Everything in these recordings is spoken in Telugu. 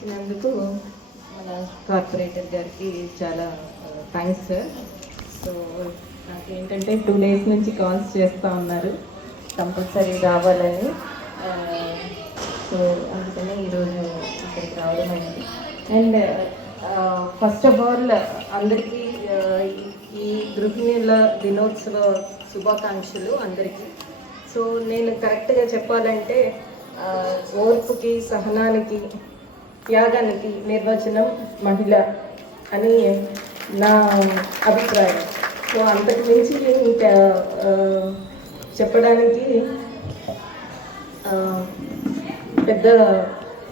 ఇచ్చినందుకు మన కార్పొరేటర్ గారికి చాలా థ్యాంక్స్ సార్. సో నాకేంటంటే 2 days నుంచి కాల్స్ చేస్తూ ఉన్నారు కంపల్సరీ రావాలని. సో అందుకనే ఈరోజు ఇక్కడికి రావడం అయింది. అండ్ ఫస్ట్ ఆఫ్ ఆల్ అందరికీ ఈ గృహిణుల దినోత్సవ శుభాకాంక్షలు అందరికీ. సో నేను కరెక్ట్గా చెప్పాలంటే ఓర్పుకి, సహనానికి, త్యాగానికి నిర్వచనం మహిళ అని నా అభిప్రాయం. సో అంతకు మించి ఇంకా చెప్పడానికి పెద్ద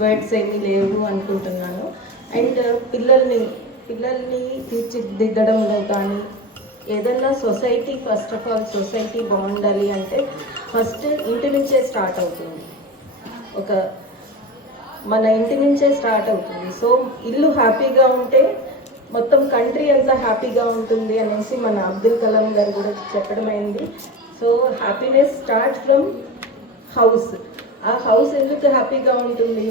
వర్డ్స్ ఏమీ లేవు అనుకుంటున్నాను. అండ్ పిల్లల్ని తీర్చిదిద్దడంలో కానీ ఏదన్నా society, first of all society బాగుండాలి అంటే ఫస్ట్ ఇంటి నుంచే స్టార్ట్ అవుతుంది. మన ఇంటి నుంచే స్టార్ట్ అవుతుంది. సో ఇల్లు హ్యాపీగా ఉంటే మొత్తం కంట్రీ అంతా హ్యాపీగా ఉంటుంది అనేసి మన అబ్దుల్ కలాం గారు కూడా చెప్పడం అయింది. So happiness start from house. ఆ హౌస్ ఎందుకు హ్యాపీగా ఉంటుంది?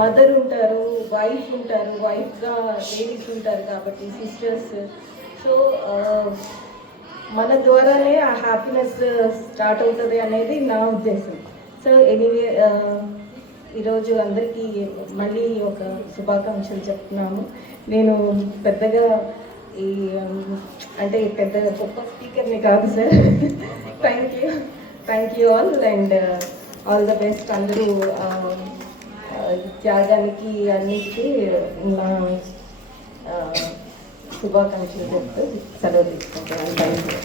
మదర్ ఉంటారు, వైఫ్ ఉంటారు, వైఫ్గా లేడీస్ ఉంటారు కాబట్టి సిస్టర్స్. సో మన ద్వారానే ఆ హ్యాపీనెస్ స్టార్ట్ అవుతుంది అనేది నా ఉద్దేశం. సో ఎనీవే ఈరోజు అందరికీ మళ్ళీ ఒక శుభాకాంక్షలు చెప్తున్నాము. నేను పెద్దగా పెద్ద గొప్ప స్పీకర్ని కాదు sir. Thank you all and all the best. అందరూ త్యాగానికి అన్నిటికీ నా శుభాకాంక్షలు చెప్తూ సెలవు తీసుకుంటాను. Thank you.